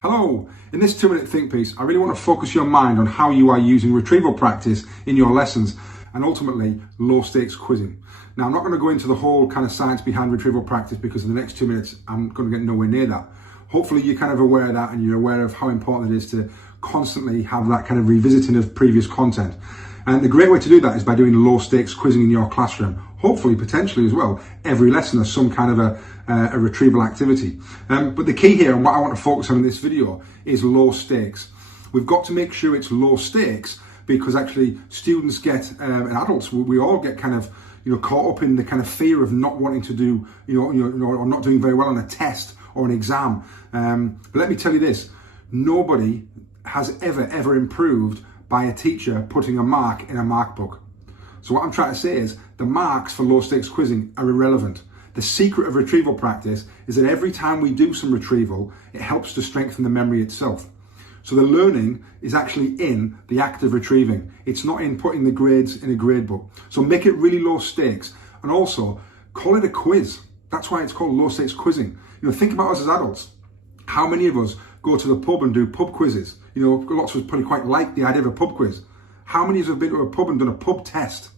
Hello, in this 2-minute think piece, I really want to focus your mind on how you are using retrieval practice in your lessons and ultimately low stakes quizzing. Now, I'm not going to go into the whole kind of science behind retrieval practice because in the next 2 minutes, I'm going to get nowhere near that. Hopefully you're kind of aware of that and you're aware of how important it is to constantly have that kind of revisiting of previous content. And the great way to do that is by doing low stakes quizzing in your classroom. Hopefully, potentially as well, every lesson has some kind of a retrieval activity. But the key here and what I want to focus on in this video is low stakes. We've got to make sure it's low stakes because actually students get, and adults, we all get kind of, caught up in the kind of fear of not wanting to do, or not doing very well on a test or an exam. But let me tell you this, nobody has ever improved by a teacher putting a mark in a mark book. So what I'm trying to say is the marks for low stakes quizzing are irrelevant. The secret of retrieval practice is that every time we do some retrieval, it helps to strengthen the memory itself. So the learning is actually in the act of retrieving. It's not in putting the grades in a grade book. So make it really low stakes and also call it a quiz. That's why it's called low stakes quizzing. Think about us as adults. How many of us go to the pub and do pub quizzes? Lots of us probably quite like the idea of a pub quiz. How many of us have been to a pub and done a pub test?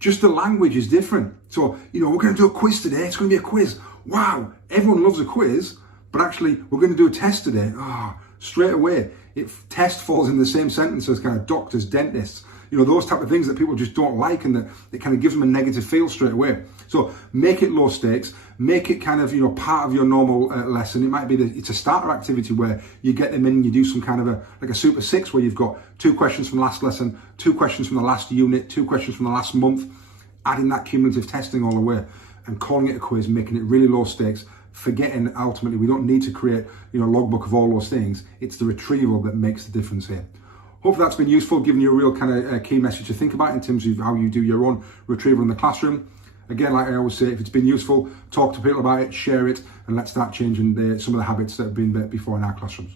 Just the language is different. So, we're going to do a quiz today. It's going to be a quiz. Wow, everyone loves a quiz, but actually we're going to do a test today. Straight away, test falls in the same sentence as kind of doctors, dentists, those type of things that people just don't like and that it kind of gives them a negative feel straight away. So make it low stakes, make it kind of, part of your normal lesson. It might be that it's a starter activity where you get them in and you do some kind of like a super six where you've got 2 questions from the last lesson, 2 questions from the last unit, 2 questions from the last month, adding that cumulative testing all the way and calling it a quiz, making it really low stakes, forgetting ultimately we don't need to create, a logbook of all those things. It's the retrieval that makes the difference here. Hopefully that's been useful, giving you a real kind of key message to think about in terms of how you do your own retrieval in the classroom. Again, like I always say, if it's been useful, talk to people about it, share it, and let's start changing some of the habits that have been there before in our classrooms.